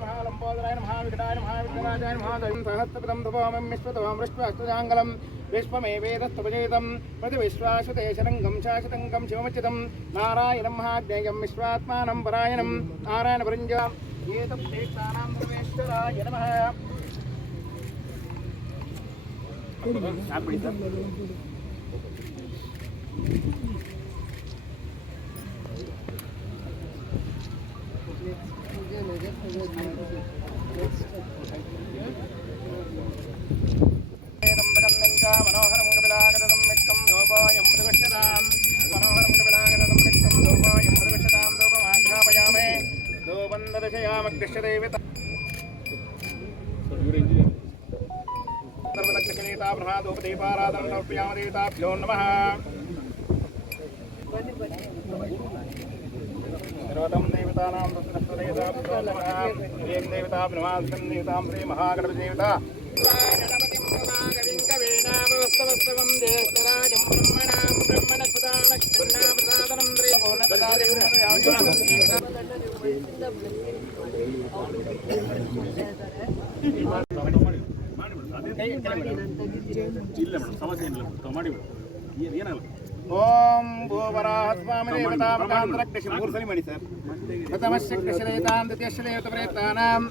नमः लम्बोदराय नमः विकटाय नमः विघ्नराजाय नमः दैवं सहस्रपदं तपोमं विश्वतोमं विश्वास्तुजाङ्गलं विश्वमेवेदस्तपजेतं प्रतिविश्वासुते शरङ्गं शाशतङ्गं शिवमुचितं नारायणं महाज्ञेयं विश्वात्मानं परायणं नारायणपरञ्जाम् एतप्रेक्तानां परमेश्वराय नमः Thank you. च मनोहरं कपिलागतदं मिक्तं धूपोऽयं प्रविश्यतां मनोहरं कपिलागतदं मिक्तं धूपोऽयं प्रविश्यतां धूपमाघ्रापयामे धूपं दर्शयामग्रश्यदेवता सर्वदक्षिणेताभ्रहादोपदीपाराधनव्यामदेताभ्यो नमः। सर्वतं देवतानां तत्रस्तदेवताभ्यो नमः। देवताभिनमास्तं देवतां श्रीमहागणपतिदेवता தவத்தவம் தேசராஜம் பிரம்மணாம் பிரம்மண சுதான கண்ணா பிரதாதனம் ಇಲ್ಲ ಮೇಡಮ್ ಸಮಸ್ಯೆ ಇಲ್ಲ ಮಾಡಿ ಮೇಡಮ್ ಏನಾಗಲ್ಲ ಓಂ ಭೂವರಾಹಸ್ವಾಮಿ ದೇವತಾಂತರಕ್ಷಣಿ ಮಾಡಿ ಸರ್ ಪ್ರಥಮಶ್ಯ ಕೃಷಿರೇತಾಂತ ದೇಶದೇವತ ಪ್ರಯತ್ನಾನಾಂ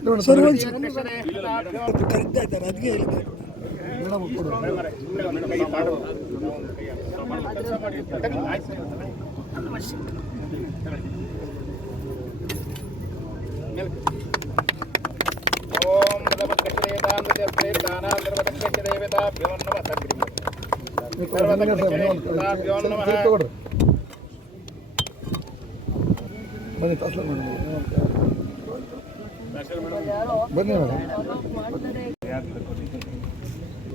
ಕರೆಕ್ಟ್ ಆಯ್ತಾರೆ ಅದಕ್ಕೆ ಬನ್ನಿ ತಾಸ್ಲ ಮೇಡಮ್. ಬನ್ನಿ ಮೇಡಮ್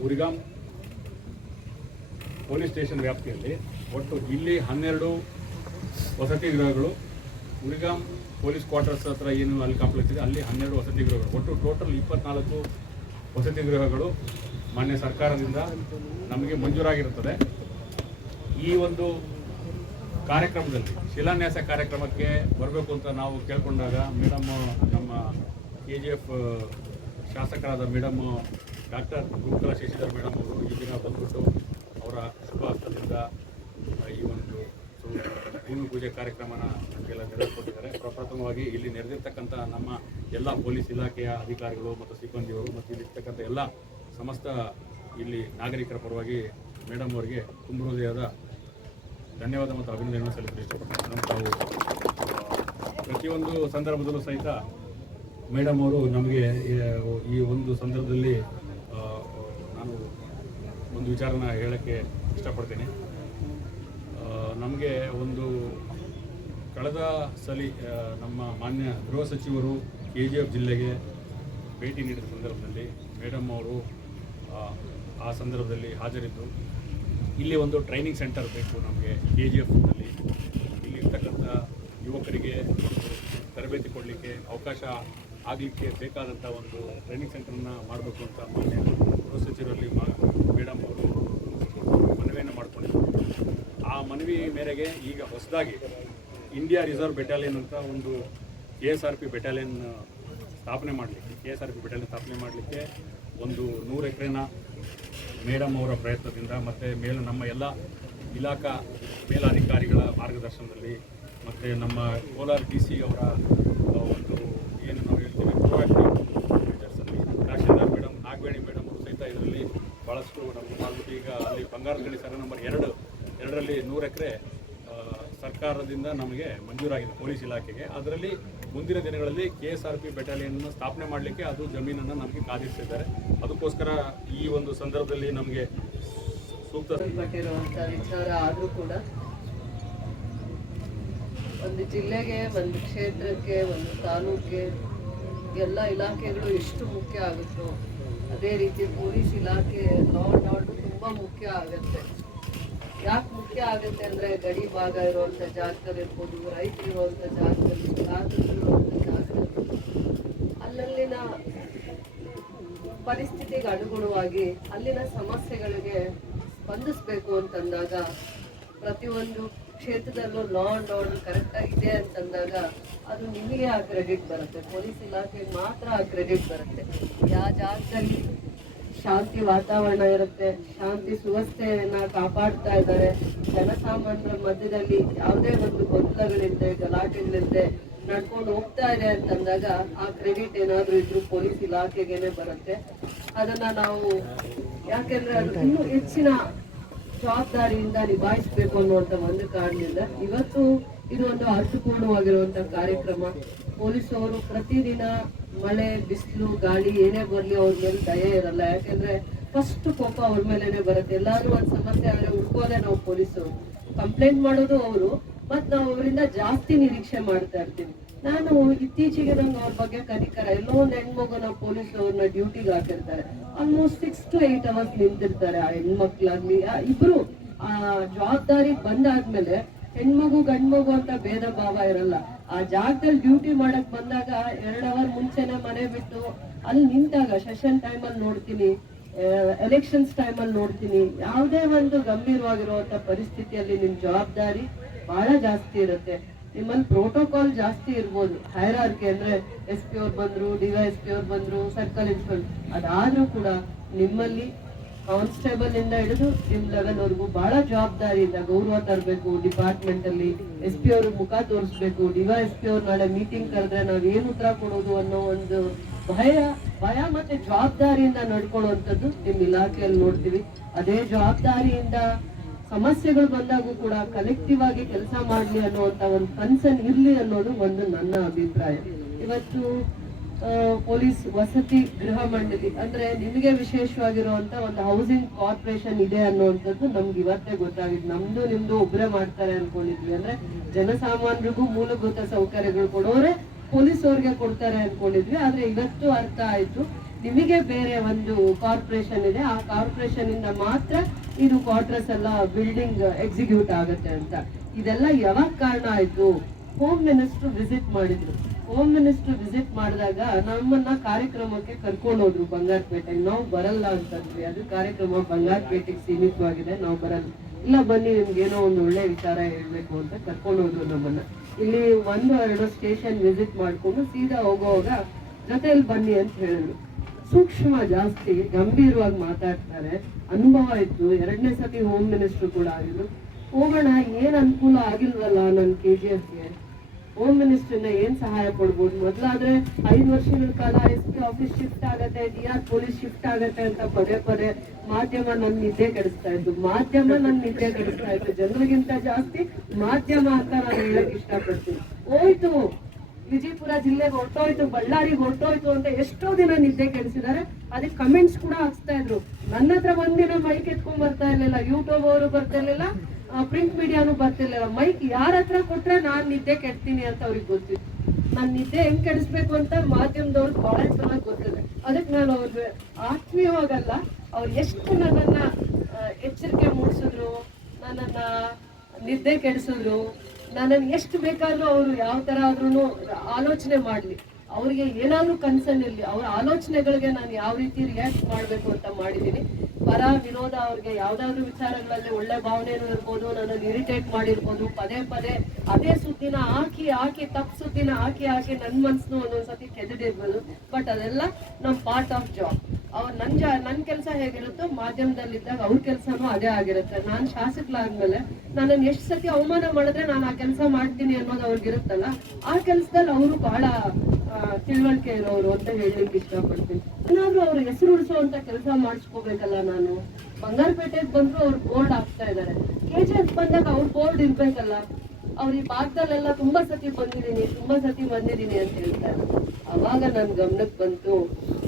ಉರಿಗಾಂ ಪೊಲೀಸ್ ಸ್ಟೇಷನ್ ವ್ಯಾಪ್ತಿಯಲ್ಲಿ ಒಟ್ಟು ಇಲ್ಲಿ ಹನ್ನೆರಡು ವಸತಿ ಗೃಹಗಳು ಉರಿಗಾಂ ಪೊಲೀಸ್ ಕ್ವಾರ್ಟರ್ಸ್ ಹತ್ರ ಏನು ಅಲ್ಲಿ ಕಾಂಪ್ಲೆಕ್ಸ್ ಇದೆ, ಅಲ್ಲಿ ಹನ್ನೆರಡು ವಸತಿ ಗೃಹಗಳು. ಒಟ್ಟು ಟೋಟಲ್ ಇಪ್ಪತ್ನಾಲ್ಕು ವಸತಿ ಗೃಹಗಳು ಮಾನ್ಯ ಸರ್ಕಾರದಿಂದ ನಮಗೆ ಮಂಜೂರಾಗಿರುತ್ತದೆ. ಈ ಒಂದು ಕಾರ್ಯಕ್ರಮದಲ್ಲಿ, ಶಿಲಾನ್ಯಾಸ ಕಾರ್ಯಕ್ರಮಕ್ಕೆ ಬರಬೇಕು ಅಂತ ನಾವು ಕೇಳ್ಕೊಂಡಾಗ ಮೇಡಮ್, ನಮ್ಮ ಕೆ ಜಿ ಎಫ್ ಶಾಸಕರಾದ madam, doctor Roopakala Shashidhar madam ಅವರು ಈ ದಿನ ಬಂದ್ಬಿಟ್ಟು ಅವರ ಶುಭ ಈ ಒಂದು ಭೂಮಿ ಪೂಜೆ ಕಾರ್ಯಕ್ರಮನ ನಮಗೆಲ್ಲ ನೆರವೇರಿಸ್ಕೊಟ್ಟಿದ್ದಾರೆ ಪ್ರಪ್ರಥಮವಾಗಿ ಇಲ್ಲಿ ನೆರೆದಿರ್ತಕ್ಕಂಥ ನಮ್ಮ ಎಲ್ಲ ಪೊಲೀಸ್ ಇಲಾಖೆಯ ಅಧಿಕಾರಿಗಳು ಮತ್ತು ಸಿಬ್ಬಂದಿಯವರು ಮತ್ತು ಇಲ್ಲಿರ್ತಕ್ಕಂಥ ಎಲ್ಲ ಸಮಸ್ತ ಇಲ್ಲಿ ನಾಗರಿಕರ ಪರವಾಗಿ ಮೇಡಮ್ ಅವರಿಗೆ ತುಂಬ ಹೃದಯದ ಧನ್ಯವಾದ ಮತ್ತು ಅಭಿನಂದನೆಯನ್ನು ಸಲ್ಲಿಸಲು ಮೇಡಮ್ ತಾವು ಪ್ರತಿಯೊಂದು ಸಂದರ್ಭದಲ್ಲೂ ಸಹಿತ ಮೇಡಮ್ ಅವರು ನಮಗೆ ಈ- ಒಂದು ಸಂದರ್ಭದಲ್ಲಿ ನಾನು ಒಂದು ವಿಚಾರನ ಹೇಳೋಕ್ಕೆ ಇಷ್ಟಪಡ್ತೀನಿ. ನಮಗೆ ಒಂದು ಕಳೆದ ಸಲಿ ನಮ್ಮ ಮಾನ್ಯ ಗೃಹ ಸಚಿವರು ಕೆ ಜಿ ಎಫ್ ಜಿಲ್ಲೆಗೆ ಭೇಟಿ ನೀಡಿದ ಸಂದರ್ಭದಲ್ಲಿ ಮೇಡಮ್ ಅವರು, ಆ ಸಂದರ್ಭದಲ್ಲಿ ಹಾಜರಿದ್ದು. ಇಲ್ಲಿ ಒಂದು ಟ್ರೈನಿಂಗ್ ಸೆಂಟರ್ ಬೇಕು ನಮಗೆ ಕೆ ಜಿ ಎಫ್ನಲ್ಲಿ ಇಲ್ಲಿರ್ತಕ್ಕಂಥ ಯುವಕರಿಗೆ ತರಬೇತಿ ಕೊಡಲಿಕ್ಕೆ ಅವಕಾಶ ಆಗಲಿಕ್ಕೆ ಬೇಕಾದಂಥ ಒಂದು ಟ್ರೈನಿಂಗ್ ಸೆಂಟರ್ನ ಮಾಡಬೇಕು ಅಂತ ಮಾನ್ಯ ಗೃಹ ಸಚಿವರಲ್ಲಿ ಮಾ ಮೇಡಮ್ ಅವರು ಮನವಿಯನ್ನು ಮಾಡಿಕೊಂಡಿದ್ರು. ಆ ಮನವಿ ಮೇರೆಗೆ ಈಗ ಹೊಸದಾಗಿ ಇಂಡಿಯಾ ರಿಸರ್ವ್ ಬೆಟಾಲಿಯನ್ ಅಂತ ಒಂದು K S R P battalion ಸ್ಥಾಪನೆ ಮಾಡಲಿಕ್ಕೆ K S R P battalion ಸ್ಥಾಪನೆ ಮಾಡಲಿಕ್ಕೆ ಒಂದು ನೂರು ಎಕರೆನ ಮೇಡಮ್ ಅವರ ಪ್ರಯತ್ನದಿಂದ ಮತ್ತು ಮೇಲು ನಮ್ಮ ಎಲ್ಲ ಇಲಾಖಾ ಮೇಲಾಧಿಕಾರಿಗಳ ಮಾರ್ಗದರ್ಶನದಲ್ಲಿ ಮತ್ತು ನಮ್ಮ ಕೋಲಾರ್ ಡಿ ಸಿ ಅವರ ಒಂದು ಏನು ನಾವು ಹೇಳ್ತೀವಿ proactive measures ಅಲ್ಲಿ ತಹಶೀಲ್ದಾರ್ ಮೇಡಮ್ ನಾಗವೇಣಿ ಮೇಡಮ್ ಅವರು ಸಹಿತ ಇದರಲ್ಲಿ ಭಾಳಷ್ಟು ನಮ್ಗೆ ಮಾಡಿಬಿಟ್ಟು ಈಗ ಗಣಿ ಸರ್ ನಂಬರ್ ಎರಡು, ಎರಡರಲ್ಲಿ ನೂರು ಎಕರೆ ಸರ್ಕಾರದಿಂದ ನಮಗೆ ಮಂಜೂರಾಗಿದೆ ಪೊಲೀಸ್ ಇಲಾಖೆಗೆ. ಅದರಲ್ಲಿ ಮುಂದಿನ ದಿನಗಳಲ್ಲಿ ಕೆ ಎಸ್ ಆರ್ ಪಿ ಬೆಟಾಲಿಯನ್ನು ಸ್ಥಾಪನೆ ಮಾಡಲಿಕ್ಕೆ ಅದು ಜಮೀನನ್ನು ನಮಗೆ ಕಾದಿರಿಸಿದ್ದಾರೆ. ಅದಕ್ಕೋಸ್ಕರ ಈ ಒಂದು ಸಂದರ್ಭದಲ್ಲಿ ನಮಗೆ ಸೂಕ್ತ ವಿಚಾರ ಆದರೂ ಕೂಡ ಒಂದು ಜಿಲ್ಲೆಗೆ, ಒಂದು ಕ್ಷೇತ್ರಕ್ಕೆ, ಒಂದು ತಾಲೂಕಿಗೆ ಎಲ್ಲ ಇಲಾಖೆಗಳು ಎಷ್ಟು ಮುಖ್ಯ ಆಗುತ್ತೋ, ಅದೇ ರೀತಿ ಪೊಲೀಸ್ ಇಲಾಖೆ ಲಾ ಆರ್ಡರ್ ತುಂಬಾ ಮುಖ್ಯ ಆಗುತ್ತೆ. ಯಾಕೆ ಮುಖ್ಯ ಆಗುತ್ತೆ ಅಂದ್ರೆ ಗಡಿ ಭಾಗ ಇರುವಂತ ಜಾಗದಲ್ಲಿ ಇರ್ಬೋದು, ರೈತರು ಇರುವಂತ ಜಾಗದಲ್ಲಿ ಇರುವಂತ ಜಾಗದಲ್ಲಿ ಅಲ್ಲಲ್ಲಿನ ಪರಿಸ್ಥಿತಿಗೆ ಅನುಗುಣವಾಗಿ ಅಲ್ಲಿನ ಸಮಸ್ಯೆಗಳಿಗೆ ಸ್ಪಂದಿಸಬೇಕು ಅಂತಂದಾಗ ಪ್ರತಿಯೊಂದು ಕ್ಷೇತ್ರದಲ್ಲೂ ಲಾ ಅಂಡ್ ಆರ್ಡರ್ ಕರೆಕ್ಟಾಗಿ ಇದೆ ಅಂತಂದಾಗ ಅದು ನಿಮಗೆ ಆ ಕ್ರೆಡಿಟ್ ಬರುತ್ತೆ. ಪೊಲೀಸ್ ಇಲಾಖೆಗೆ ಮಾತ್ರ ಆ ಕ್ರೆಡಿಟ್ ಬರುತ್ತೆ. ಯಾವ ಜಾಗದಲ್ಲಿ ಶಾಂತಿ ವಾತಾವರಣ ಇರುತ್ತೆ, ಶಾಂತಿ ಸುವ್ಯವಸ್ಥೆಯನ್ನ ಕಾಪಾಡ್ತಾ ಇದ್ದಾರೆ. ಜನಸಾಮಾನ್ಯರ ಮಧ್ಯದಲ್ಲಿ ಯಾವುದೇ ಒಂದು ಗೊಂದಲಗಳಿಲ್ಲದೆ ಗಲಾಟೆಗಳಿಲ್ಲದೆ ನಡ್ಕೊಂಡು ಹೋಗ್ತಾ ಇದೆ ಅಂತಂದಾಗ ಆ ಕ್ರೆಡಿಟ್ ಏನಾದ್ರೂ ಇದ್ರು ಪೊಲೀಸ್ ಇಲಾಖೆಗೆನೆ ಬರುತ್ತೆ. ಅದನ್ನ ನಾವು ಯಾಕೆಂದ್ರೆ ಅದು ಇನ್ನೂ ಹೆಚ್ಚಿನ ಜವಾಬ್ದಾರಿಯಿಂದ ನಿಭಾಯಿಸ್ಬೇಕು ಅನ್ನುವಂತ ಒಂದು ಕಾರಣದಿಂದ ಇವತ್ತು ಇದು ಒಂದು ಅರ್ಥಪೂರ್ಣವಾಗಿರುವಂತಹ ಕಾರ್ಯಕ್ರಮ. ಪೊಲೀಸವರು ಪ್ರತಿದಿನ ಮಳೆ, ಬಿಸಿಲು, ಗಾಳಿ ಏನೇ ಬರಲಿ ಅವ್ರ ಮೇಲೆ ದಯೆ ಇರಲ್ಲ. ಯಾಕೆಂದ್ರೆ ಫಸ್ಟ್ ಕೋಪ ಅವ್ರ ಮೇಲೇನೆ ಬರುತ್ತೆ. ಎಲ್ಲಾದ್ರೂ ಒಂದ್ ಸಮಸ್ಯೆ ಆದ್ರೆ ಹುಡ್ಕೋದೆ ನಾವು ಪೊಲೀಸರು. ಕಂಪ್ಲೇಂಟ್ ಮಾಡೋದು ಅವರು ಮತ್ ನಾವು ಅವರಿಂದ ಜಾಸ್ತಿ ನಿರೀಕ್ಷೆ ಮಾಡ್ತಾ ಇರ್ತೀವಿ. ನಾನು ಇತ್ತೀಚೆಗೆ ನಂಗೆ ಅವ್ರ ಬಗ್ಗೆ ಕನಿಕರ. ಎಲ್ಲೋ ಒಂದ್ ಹೆಣ್ಮಗುನ ಪೊಲೀಸ್ ಅವ್ರನ್ನ ಡ್ಯೂಟಿಗೆ ಹಾಕಿರ್ತಾರೆ. Almost six to eight hours ನಿಂತಿರ್ತಾರೆ ಆ ಹೆಣ್ಮಕ್ಳಾಗ್ಲಿ. ಇಬ್ರು ಆ ಜವಾಬ್ದಾರಿ ಬಂದಾದ್ಮೇಲೆ ಹೆಣ್ಮಗು ಗಂಡ್ಮಗು ಅಂತ ಭೇದ ಭಾವ ಇರಲ್ಲ. ಆ ಜಾಗದಲ್ಲಿ ಡ್ಯೂಟಿ ಮಾಡಕ್ ಬಂದಾಗ ಎರಡ್ ಅವರ್ ಮುಂಚೆನೆ ಮನೆ ಬಿಟ್ಟು ಅಲ್ಲಿ ನಿಂತಾಗ ಸೆಷನ್ ಟೈಮ್ ಅಲ್ಲಿ ನೋಡ್ತೀನಿ ಎಲೆಕ್ಷನ್ಸ್ ಅಲ್ಲಿ ನೋಡ್ತೀನಿ. ಯಾವುದೇ ಒಂದು ಗಂಭೀರವಾಗಿರುವಂತ ಪರಿಸ್ಥಿತಿಯಲ್ಲಿ ನಿಮ್ ಜವಾಬ್ದಾರಿ ಬಹಳ ಜಾಸ್ತಿ ಇರುತ್ತೆ. ನಿಮ್ಮಲ್ಲಿ ಪ್ರೋಟೋಕಾಲ್ ಜಾಸ್ತಿ ಇರ್ಬೋದು. ಹೈರಾರ್ಕಿ ಅಂದ್ರೆ ಎಸ್ ಪಿ ಅವ್ರು ಬಂದ್ರು ಡಿವೈಎಸ್ ಪಿ ಅವ್ರು ಬಂದ್ರು ಸರ್ಕಲ್ ಇನ್ಸ್ಪೆಕ್ಟರ್ ಅದಾದ್ರೂ ಕೂಡ ನಿಮ್ಮಲ್ಲಿ ಕಾನ್ಸ್ಟೇಬಲ್ ಇಂದ ಹಿಡಿದು ನಿಮ್ ಲೆವೆಲ್ ವರೆಗೂ ಬಹಳ ಜವಾಬ್ದಾರಿಯಿಂದ ಗೌರವ ತರಬೇಕು ಡಿಪಾರ್ಟ್ಮೆಂಟ್ ಅಲ್ಲಿ ಎಸ್ ಪಿ ಅವ್ರ ಮುಖ ತೋರಿಸ್ಬೇಕು ಡಿವೈಎಸ್ ಪಿ ಅವ್ರು ನಾಳೆ ಮೀಟಿಂಗ್ ಕರೆದ್ರೆ ನಾವ್ ಏನ್ ಉತ್ತರ ಕೊಡೋದು ಅನ್ನೋ ಒಂದು ಭಯ ಭಯ ಮತ್ತೆ ಜವಾಬ್ದಾರಿಯಿಂದ ನಡ್ಕೊಳ್ಳುವಂಥದ್ದು ನಿಮ್ ಇಲಾಖೆಯಲ್ಲಿ ನೋಡ್ತೀವಿ. ಅದೇ ಜವಾಬ್ದಾರಿಯಿಂದ ಸಮಸ್ಯೆಗಳು ಬಂದಾಗೂ ಕೂಡ ಕಲೆಕ್ಟಿವ್ ಆಗಿ ಕೆಲಸ ಮಾಡ್ಲಿ ಅನ್ನುವಂತ ಒಂದು ಕನ್ಸರ್ನ್ ಇರ್ಲಿ ಅನ್ನೋದು ಒಂದು ನನ್ನ ಅಭಿಪ್ರಾಯ. ಇವತ್ತು ಪೊಲೀಸ್ ವಸತಿ ಗೃಹ ಮಂಡಳಿ. ಅಂದ್ರೆ ನಿಮಗೆ ವಿಶೇಷವಾಗಿರುವಂತ ಒಂದು ಹೌಸಿಂಗ್ ಕಾರ್ಪೊರೇಷನ್ ಇದೆ ಅನ್ನುವಂಥದ್ದು ನಮ್ಗೆ ಇವತ್ತೇ ಗೊತ್ತಾಗಿದೆ ನಮ್ದು ನಿಮ್ದು ಒಬ್ಬರೇ ಮಾಡ್ತಾರೆ ಅನ್ಕೊಂಡಿದ್ವಿ. ಅಂದ್ರೆ ಜನಸಾಮಾನ್ಯರಿಗೂ ಮೂಲಭೂತ ಸೌಕರ್ಯಗಳು ಕೊಡೋರೆ ಪೊಲೀಸ್ ಅವ್ರಿಗೆ ಕೊಡ್ತಾರೆ ಅನ್ಕೊಂಡಿದ್ವಿ. ಆದ್ರೆ ಇವತ್ತು ಅರ್ಥ ಆಯ್ತು. ನಿಮಗೆ ಬೇರೆ ಒಂದು ಕಾರ್ಪೊರೇಷನ್ ಇದೆ. ಆ ಕಾರ್ಪೊರೇಷನ್ ಇಂದ ಮಾತ್ರ ಇದು ಕ್ವಾರ್ಟರ್ಸ್ ಎಲ್ಲ ಬಿಲ್ಡಿಂಗ್ ಎಕ್ಸಿಕ್ಯೂಟ್ ಆಗುತ್ತೆ ಅಂತ. ಇದೆಲ್ಲ ಯಾವಾಗ ಕಾರಣ ಆಯ್ತು? ಹೋಮ್ ಮಿನಿಸ್ಟರ್ ವಿಸಿಟ್ ಮಾಡಿದ್ರು. ಹೋಮ್ ಮಿನಿಸ್ಟರ್ ವಿಸಿಟ್ ಮಾಡಿದಾಗ ನಮ್ಮನ್ನ ಕಾರ್ಯಕ್ರಮಕ್ಕೆ ಕರ್ಕೊಂಡು ಹೋದ್ರು ಬಂಗಾರಪೇಟೆಗೆ ನಾವು ಬರಲ್ಲ ಅಂತಂದ್ವಿ ಅದು ಕಾರ್ಯಕ್ರಮ ಬಂಗಾರಪೇಟೆಗೆ ಸೀಮಿತವಾಗಿದೆ. ನಾವು ಬರಲ್ಲ. ಇಲ್ಲ, ಬನ್ನಿ, ನಿಮ್ಗೆ ಏನೋ ಒಂದು ಒಳ್ಳೆ ವಿಚಾರ ಹೇಳ್ಬೇಕು ಅಂತ ಕರ್ಕೊಂಡು ಹೋದ್ರು ನಮ್ಮನ್ನ. ಇಲ್ಲಿ ಒಂದು, ಎರಡು ಸ್ಟೇಷನ್ ವಿಸಿಟ್ ಮಾಡ್ಕೊಂಡು ಸೀದಾ ಹೋಗುವಾಗ ಜೊತೆಯಲ್ಲಿ ಬನ್ನಿ ಅಂತ ಹೇಳಿದ್ರು. ಸೂಕ್ಷ್ಮ ಜಾಸ್ತಿ, ಗಂಭೀರವಾಗಿ ಮಾತಾಡ್ತಾರೆ. ಅನುಭವ ಇತ್ತು. ಎರಡನೇ ಸತಿ ಹೋಮ್ ಮಿನಿಸ್ಟರ್ ಕೂಡ ಆಗಿದ್ರು. ಹೋಗೋಣ, ಏನ್ ಅನುಕೂಲ ಆಗಿಲ್ವಲ್ಲ ನನ್ ಕೆ ಜಿ ಎಫ್ಗೆ ಹೋಮ್ ಮಿನಿಸ್ಟರ್ನ ಏನ್ ಸಹಾಯ ಕೊಡ್ಬೋದು? ಮೊದಲಾದ್ರೆ ಐದು ವರ್ಷಗಳ ಕಾಲ ಎಸ್ ಪಿ ಆಫೀಸ್ ಶಿಫ್ಟ್ ಆಗತ್ತೆ ಡಿ ಆರ್ ಪೊಲೀಸ್ ಶಿಫ್ಟ್ ಆಗತ್ತೆ ಅಂತ ಪದೇ ಪದೇ ಮಾಧ್ಯಮ ನನ್ನ ನಿದ್ದೆ ಕೆಡಿಸ್ತಾ ಇತ್ತು. ಮಾಧ್ಯಮ ನನ್ನ ನಿದ್ದೆ ಕೆಡಿಸ್ತಾ ಇತ್ತು. ಜನರಿಗಿಂತ ಜಾಸ್ತಿ ಮಾಧ್ಯಮ ಅಂತ ನಾನು ಹೇಳಕ್ ಇಷ್ಟಪಡ್ತೀನಿ. ಹೋಯ್ತು. ವಿಜಯಪುರ ಜಿಲ್ಲೆಗೆ ಹೊರಟೋಯ್ತು, ಬಳ್ಳಾರಿಗೆ ಹೊರಟೋಯ್ತು ಅಂತ ಎಷ್ಟೋ ದಿನ ನಿದ್ದೆ ಕೆಡಿಸಿದ್ದಾರೆ. ಅದಕ್ಕೆ ಕಮೆಂಟ್ಸ್ ಕೂಡ ಹಾಕ್ಸ್ತಾ ಇದ್ರು. ನನ್ನ ಹತ್ರ ಒಂದಿನ ಮೈಕ್ ಎತ್ಕೊಂಡ್ ಬರ್ತಾ ಇರ್ಲಿಲ್ಲ ಯೂಟ್ಯೂಬ್ ಅವರು ಬರ್ತಾ ಇರ್ಲಿಲ್ಲ. ಪ್ರಿಂಟ್ ಮೀಡಿಯಾನು ಬರ್ತಿರ್ಲಿಲ್ಲ ಮೈಕ್ ಯಾರ ಹತ್ರ ಕೊಟ್ರೆ ನಾನು ನಿದ್ದೆ ಕೆಡ್ತೀನಿ ಅಂತ ಅವ್ರಿಗೆ ಗೊತ್ತಿತ್ತು ನಾನು ನಿದ್ದೆ ಹೆಂಗ್ ಕೆಡಿಸ್ಬೇಕು ಅಂತ ಮಾಧ್ಯಮದವ್ರಿಗೆ ಬಹಳ ಚೆನ್ನಾಗಿ ಗೊತ್ತಿದೆ ಅದಕ್ಕೆ ನಾನು ಅವ್ರಿಗೆ ಆತ್ಮೀಯವಾಗಲ್ಲ, ಅವ್ರು ಎಷ್ಟು ನನ್ನನ್ನ ಎಚ್ಚರಿಕೆ ಮೂಡಿಸಿದ್ರು, ನನ್ನನ್ನ ನಿದ್ದೆ ಕೆಡಿಸಿದ್ರು ನನ್ನನ್ನು ಎಷ್ಟು ಬೇಕಾದ್ರೂ ಅವರು ಯಾವ ತರ ಆದ್ರೂ ಆಲೋಚನೆ ಮಾಡ್ಲಿ. ಅವರಿಗೆ ಏನಾದ್ರೂ ಕನ್ಸರ್ನ್ ಇರಲಿ, ಅವ್ರ ಆಲೋಚನೆಗಳಿಗೆ ನಾನು ಯಾವ ರೀತಿ ರಿಯಾಕ್ಟ್ ಮಾಡಬೇಕು ಅಂತ ಮಾಡಿದೀನಿ. ಪರ ವಿರೋಧ ಅವ್ರಿಗೆ ಯಾವ್ದಾದ್ರು ವಿಚಾರಗಳಲ್ಲಿ ಒಳ್ಳೆ ಭಾವನೆನೂ ಇರ್ಬೋದು ನನ್ನ ಇರಿಟೇಟ್ ಮಾಡಿರ್ಬೋದು, ಪದೇ ಪದೇ ಅದೇ ಸುದ್ದಿನ ಹಾಕಿ ಹಾಕಿ, ತಪ್ಪು ಸುದ್ದಿನ ಹಾಕಿ ಹಾಕಿ ನನ್ ಮನ್ಸನ್ನು ಒಂದೊಂದ್ಸತಿ ಕೆದಡಿರ್ಬೋದು. ಬಟ್ ಅದೆಲ್ಲ ನಮ್ ಪಾರ್ಟ್ ಆಫ್ ಜಾಬ್ ಅವ್ರ ನನ್ ಜಾ, ನನ್ ಕೆಲಸ ಹೇಗಿರುತ್ತೋ ಮಾಧ್ಯಮದಲ್ಲಿದ್ದಾಗ ಅವ್ರ ಕೆಲಸನೂ ಅದೇ ಆಗಿರುತ್ತೆ. ನಾನು ಶಾಸಕಲಾದ್ಮೇಲೆ ನನ್ನನ್ನು ಎಷ್ಟು ಸತಿ ಅವಮಾನ ಮಾಡಿದ್ರೆ ನಾನು ಆ ಕೆಲಸ ಮಾಡ್ತೀನಿ ಅನ್ನೋದು ಅವ್ರಿಗಿರುತ್ತಲ್ಲ, ಆ ಕೆಲಸದಲ್ಲಿ ಅವರು ಬಹಳ ತಿಳುವಳಿಕೆ ಇರೋರು ಅಂತ ಹೇಳಲಿಕ್ಕೆ ಇಷ್ಟಪಡ್ತೀನಿ. ಏನಾದ್ರೂ ಅವ್ರ ಹೆಸರು ಉಳಿಸುವಂತ ಕೆಲಸ ಮಾಡಿಸ್ಕೋಬೇಕಲ್ಲ ನಾನು. ಬಂಗಾರಪೇಟೆಗೆ ಬಂದ್ರು ಅವ್ರು ಬೋರ್ಡ್ ಹಾಕ್ತಾ ಇದ್ದಾರೆ ಕೆ ಜಿ ಎಫ್ ಬಂದಾಗ ಅವ್ರ ಬೋರ್ಡ್ ಇರ್ಬೇಕಲ್ಲ. ಅವ್ರ ಈ ಭಾಗದಲ್ಲೆಲ್ಲ ತುಂಬಾ ಸತಿ ಬಂದಿದ್ದೀನಿ, ತುಂಬಾ ಸತಿ ಬಂದಿದ್ದೀನಿ ಅಂತ ಹೇಳ್ತಾರೆ ಅವಾಗ ನನ್ನ ಗಮನಕ್ಕೆ ಬಂತು,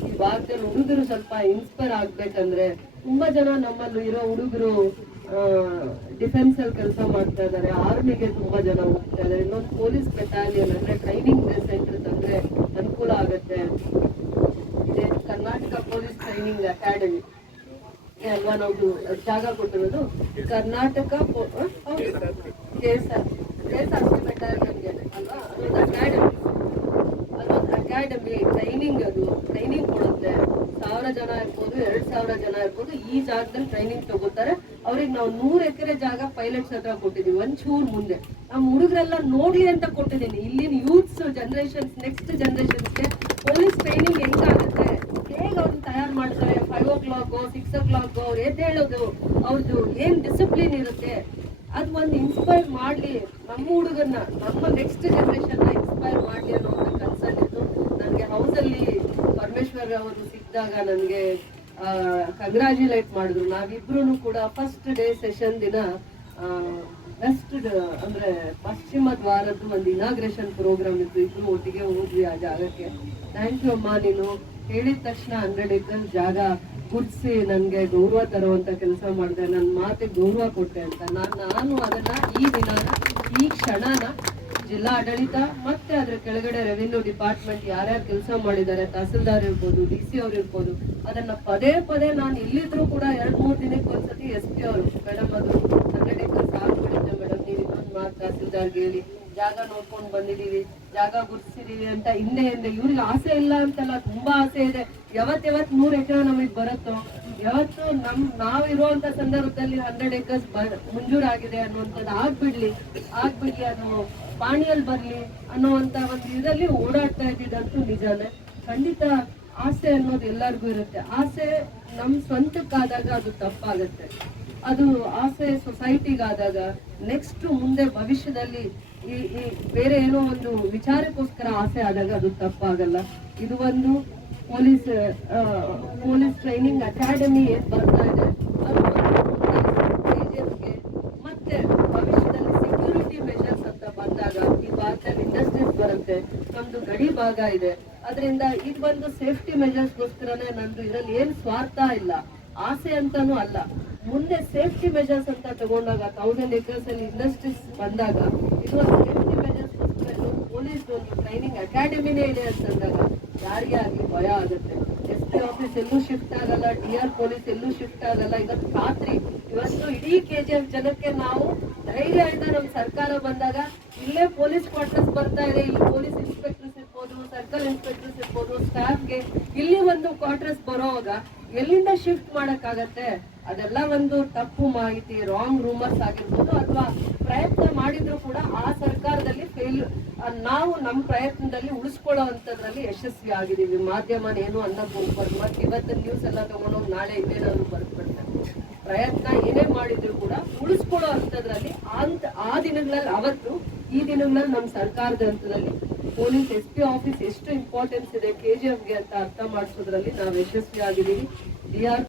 ಈ ಭಾಗದಲ್ಲಿ ಹುಡುಗರು ಸ್ವಲ್ಪ ಇನ್ಸ್ಪೈರ್ ಆಗ್ಬೇಕಂದ್ರೆ ತುಂಬಾ ಜನ ನಮ್ಮಲ್ಲಿ ಇರೋ ಹುಡುಗರು ಡಿಫೆನ್ಸ್ ಅಲ್ಲಿ ಕೆಲಸ ಮಾಡ್ತಾ ಇದ್ದಾರೆ ಆರ್ಮಿಗೆ ತುಂಬಾ ಜನ ಹೋಗ್ತಾ ಇದ್ದಾರೆ ಇನ್ನೊಂದು ಪೊಲೀಸ್ ಬೆಟಾಲಿಯನ್ ಅಂದ್ರೆ ಟ್ರೈನಿಂಗ್ ಸೆಂಟರ್ ತಂದ್ರೆ ಅನುಕೂಲ ಆಗತ್ತೆ. ಇದೆ ಕರ್ನಾಟಕ ಪೊಲೀಸ್ ಟ್ರೈನಿಂಗ್ ಅಕಾಡೆಮಿ ಅಲ್ವಾ ನಾವು ಜಾಗ ಕೊಟ್ಟಿರೋದು? Karnataka K S R K S R ಅಲ್ವಾ? ಅದೊಂದು ಅಕಾಡೆಮಿ ಟ್ರೈನಿಂಗ್ ಅದು. ಟ್ರೈನಿಂಗ್ ಕೊಡುತ್ತೆ. ಸಾವಿರ ಜನ ಇರ್ಬೋದು, ಎರಡ್ ಸಾವಿರ ಜನ ಇರ್ಬೋದು, ಈ ಜಾಗದಲ್ಲಿ ಟ್ರೈನಿಂಗ್ ತಗೋತಾರೆ. ಅವ್ರಿಗೆ ನಾವು ನೂರ್ ಎಕರೆ ಜಾಗ ಪೈಲಟ್ಸ್ ಹತ್ರ ಕೊಟ್ಟಿದೀವಿ ಒಂಚೂರು ಮುಂದೆ. ನಮ್ಮ ಹುಡುಗರೆಲ್ಲ ನೋಡ್ಲಿ ಅಂತ ಕೊಟ್ಟಿದ್ದೀನಿ. ಇಲ್ಲಿನ ಯೂತ್ಸ್ ಜನರೇಷನ್ಸ್ ನೆಕ್ಸ್ಟ್ ಜನರೇಷನ್ಸ್ಗೆ ಪೊಲೀಸ್ ಟ್ರೈನಿಂಗ್ ಹೆಂಗಾಗುತ್ತೆ? ಹೇಗೆ ಅವ್ರನ್ನ ತಯಾರು ಮಾಡ್ತಾರೆ? Five o'clock six o'clock ಅವ್ರು ಎದ್ದೇಳೋದು ಅವ್ರದ್ದು ಏನ್ ಡಿಸಿಪ್ಲಿನ್ ಇರುತ್ತೆ? ಅದು ಒಂದು ಇನ್ಸ್ಪೈರ್ ಮಾಡಲಿ. ನಮ್ಮ ಹುಡುಗನ್ನ, ನಮ್ಮ ನೆಕ್ಸ್ಟ್ ಜನ್ರೇಷನ್ನ ಇನ್ಸ್ಪೈರ್ ಮಾಡಲಿ ಅನ್ನೋ ಒಂದು ಕನ್ಸರ್ನ್ ಇತ್ತು ನನಗೆ ಹೌಸಲ್ಲಿ ಪರಮೇಶ್ವರ್ ಅವರು ಸಿಕ್ಕಿದಾಗ ನನಗೆ ಕಂಗ್ರಾಚ್ಯುಲೇಟ್ ಮಾಡಿದ್ರು. ನಾವಿಬ್ರು ಕೂಡ ಫಸ್ಟ್ ಡೇ ಸೆಷನ್ ದಿನ ವೆಸ್ಟ್ ಅಂದ್ರೆ ಪಶ್ಚಿಮ ದ್ವಾರದ್ದು ಒಂದು ಇನಾಗ್ರೇಷನ್ ಪ್ರೋಗ್ರಾಮ್ ಇತ್ತು. ಇಬ್ರು ಒಟ್ಟಿಗೆ ಹೋದ್ವಿ ಆ ಜಾಗಕ್ಕೆ. ಥ್ಯಾಂಕ್ ಯು ಅಮ್ಮ. ನೀನು ಹೇಳಿದ ತಕ್ಷಣ ಹಂಡ್ರೆಡ್ ಏಕರ್ ಜಾಗ ಗುರ್ಸಿ ನನಗೆ ಗೌರವ ತರುವಂತ ಕೆಲಸ ಮಾಡಿದೆ. ನನ್ನ ಮಾತಿಗೆ ಗೌರವ ಕೊಟ್ಟೆ ಅಂತ. ನಾನು ನಾನು ಅದನ್ನ ಈ ದಿನ ಈ ಕ್ಷಣನ ಜಿಲ್ಲಾ ಆಡಳಿತ, ಮತ್ತೆ ಅದರ ಕೆಳಗಡೆ ರೆವಿನ್ಯೂ ಡಿಪಾರ್ಟ್ಮೆಂಟ್ ಯಾರ್ಯಾರು ಕೆಲಸ ಮಾಡಿದ್ದಾರೆ ತಹಸೀಲ್ದಾರ್ ಇರ್ಬೋದು ಡಿ ಸಿ ಅವ್ರು ಇರ್ಬೋದು, ಅದನ್ನ ಪದೇ ಪದೇ ನಾನು ಇಲ್ಲಿದ್ರು ಕೂಡ ಎರಡ್ ಮೂರ್ ದಿನಕ್ಕೆ ಒಂದ್ಸತಿ ಎಸ್ ಪಿ ಅವರು, ಮೇಡಮ್ ಅದು ಕನ್ನಡಕ್ಕೆ ಸಾಕು ಮಾಡಿದ್ದೆ ಮೇಡಮ್ ನೀವು ಇನ್ನೊಂದು ಮಾತು ತಹಸೀಲ್ದಾರ್ಗೆ ಹೇಳಿ, ಜಾಗ ನೋಡ್ಕೊಂಡು ಬಂದಿದ್ದೀವಿ ಜಾಗ ಗುರ್ಸಿದೀವಿ ಅಂತ ಹಿಂದೆ ಹಿಂದೆ, ಇವ್ರಿಗೆ ಆಸೆ ಇಲ್ಲ ಅಂತಲ್ಲ ತುಂಬಾ ಆಸೆ ಇದೆ. ಯಾವತ್ ಯಾವತ್ ನೂರ್ ಎಕರೆ ನಮಗ್ ಬರುತ್ತೋ ಯಾವತ್ತು ನಮ್, ನಾವ್ ಇರುವಂತ ಸಂದರ್ಭದಲ್ಲಿ ಹಂಡ್ರೆಡ್ ಏಕರ್ಸ್ ಮಂಜೂರಾಗಿದೆ ಅನ್ನುವಂಥದ್ದು ಆಗ್ಬಿಡ್ಲಿ ಆಗ್ಬಿಡ್ಲಿ ಅದು ಪಾಣಿಯಲ್ಲಿ ಬರ್ಲಿ ಅನ್ನುವಂತ ಒಂದು ಇದರಲ್ಲಿ ಓಡಾಡ್ತಾ ಇದ್ದಿದ್ದಂತೂ ನಿಜಾನೇ. ಖಂಡಿತ ಆಸೆ ಅನ್ನೋದು ಎಲ್ಲರಿಗೂ ಇರುತ್ತೆ. ಆಸೆ ನಮ್ ಸ್ವಂತಕ್ಕಾದಾಗ ಅದು ತಪ್ಪಾಗುತ್ತೆ. ಅದು ಆಸೆ ಸೊಸೈಟಿಗಾದಾಗ ನೆಕ್ಸ್ಟ್ ಮುಂದೆ ಭವಿಷ್ಯದಲ್ಲಿ ಈ ಈ ಬೇರೆ ಏನೋ ಒಂದು ವಿಚಾರಕ್ಕೋಸ್ಕರ ಆಸೆ ಆದಾಗ ಅದು ತಪ್ಪಾಗಲ್ಲ. ಇದು ಒಂದು ಪೊಲೀಸ್ ಪೊಲೀಸ್ ಟ್ರೈನಿಂಗ್ ಅಕಾಡೆಮಿ ಬರ್ತಾ ಇದೆ. ಮತ್ತೆ ಭವಿಷ್ಯದಲ್ಲಿ ಸೆಕ್ಯೂರಿಟಿ ಮೆಷರ್ಸ್ ಅಂತ ಬಂದಾಗ ಈ ಭಾಗದಲ್ಲಿ ಇಂಡಸ್ಟ್ರೀಸ್ ಬರುತ್ತೆ. ನಮ್ದು ಗಡಿ ಭಾಗ ಇದೆ. ಅದರಿಂದ ಇದು ಬಂದು ಸೇಫ್ಟಿ ಮೆಷರ್ಸ್ಗೋಸ್ಕರನೇ ನಂದು ಇದರಲ್ಲಿ ಏನು ಸ್ವಾರ್ಥ ಇಲ್ಲ. ಆಸೆ ಅಂತಾನೂ ಅಲ್ಲ. ಮುಂದೆ ಸೇಫ್ಟಿ ಮೆಷರ್ಸ್ ಅಂತ ತಗೊಂಡಾಗ ತೌಸಂಡ್ ಏಕರ್ಸ್ ಅಲ್ಲಿ ಇಂಡಸ್ಟ್ರೀಸ್ ಬಂದಾಗ, ಇದು ಸೇಫ್ಟಿ ಮೆಷರ್ಸ್ಗೋಸ್ಕರ ಪೊಲೀಸ್ ಒಂದು ಟ್ರೈನಿಂಗ್ ಅಕಾಡೆಮಿನೇ ಇದೆ ಅಂತಂದಾಗ ಭಯ ಆಗುತ್ತೆ. ಎಸ್ ಪಿ ಆಫೀಸ್ ಎಲ್ಲೂ ಶಿಫ್ಟ್ ಆಗಲ್ಲ ಡಿ ಆರ್ ಪೊಲೀಸ್ ಎಲ್ಲೂ ಶಿಫ್ಟ್ ಆಗಲ್ಲ. ಇವತ್ತು ಖಾತ್ರಿ ಇವತ್ತು ಇಡೀ ಕೆ ಜಿ ಎಫ್ ಜನಕ್ಕೆ ನಾವು ಧೈರ್ಯದಿಂದ ನಮ್ಮ ಸರ್ಕಾರ ಬಂದಾಗ ಇಲ್ಲೇ ಪೊಲೀಸ್ ಕ್ವಾರ್ಟರ್ಸ್ ಬರ್ತಾ ಇದೆ. ಇಲ್ಲಿ ಪೊಲೀಸ್ ಇನ್ಸ್ಪೆಕ್ಟರ್ಸ್ ಇರ್ಬೋದು ಸರ್ಕಲ್ ಇನ್ಸ್ಪೆಕ್ಟರ್ಸ್ ಇರ್ಬೋದು ಸ್ಟಾಫ್ಗೆ ಇಲ್ಲಿ ಒಂದು ಕ್ವಾರ್ಟರ್ಸ್ ಬರೋವಾಗ ಎಲ್ಲಿಂದ ಶಿಫ್ಟ್ ಮಾಡೋಕ್ಕಾಗತ್ತೆ? ಅದೆಲ್ಲ ಒಂದು ತಪ್ಪು ಮಾಹಿತಿ ರಾಂಗ್ ರೂಮರ್ಸ್ ಆಗಿರ್ಬೋದು, ಅಥವಾ ಪ್ರಯತ್ನ ಮಾಡಿದ್ರು ಕೂಡ ಆ ಫೇಲ್ ನಾವು ನಮ್ಮ ಪ್ರಯತ್ನದಲ್ಲಿ ಉಳಿಸ್ಕೊಳ್ಳೋ ಅಂಥದ್ರಲ್ಲಿ ಯಶಸ್ವಿ ಆಗಿದ್ದೀವಿ. ಮಾಧ್ಯಮ ಏನು ಅನ್ನೋದು ಹೋಗ್ಬಾರ್ದು ಇವತ್ತು ನ್ಯೂಸ್ ಎಲ್ಲ ತೊಗೊಂಡೋಗಿ ನಾಳೆ ಇನ್ನೇನಾದ್ರು ಬರ್ಬಿಡ್ತಾರೆ ಪ್ರಯತ್ನ ಏನೇ ಮಾಡಿದ್ರು ಕೂಡ ಉಳಿಸ್ಕೊಳ್ಳೋ ಅಂಥದ್ರಲ್ಲಿ ಅಂತ ಆ ದಿನಗಳಲ್ಲಿ, ಅವತ್ತು, ಈ ದಿನಗಳಲ್ಲಿ ನಮ್ಮ ಸರ್ಕಾರದ ಹಂತದಲ್ಲಿ ಪೊಲೀಸ್, ಎಸ್ ಪಿ ಆಫೀಸ್ ಎಷ್ಟು ಇಂಪಾರ್ಟೆನ್ಸ್ ಇದೆ, ಕೆ ಜಿ ಎಫ್ಗೆ ಅಂತ ಅರ್ಥ ಮಾಡಿಸೋದ್ರಲ್ಲಿ ನಾವು ಯಶಸ್ವಿ ಆಗಿದ್ದೀವಿ. D R